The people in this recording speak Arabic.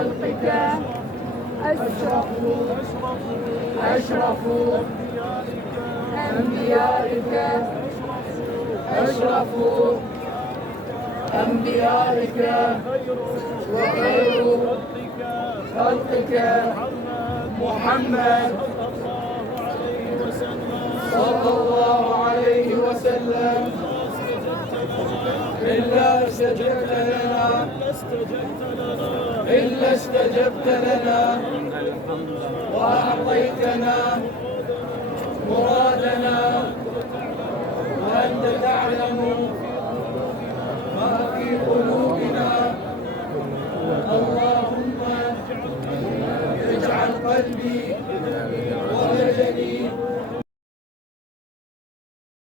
خلقك أشرف أنبيائك أشرف أنبيائك وخير خلقك محمد صلى الله عليه وسلم إلا استجبت لنا وأعطيتنا مرادنا وأنت تعلم ما في قلوبنا. اللهم اجعل قلبي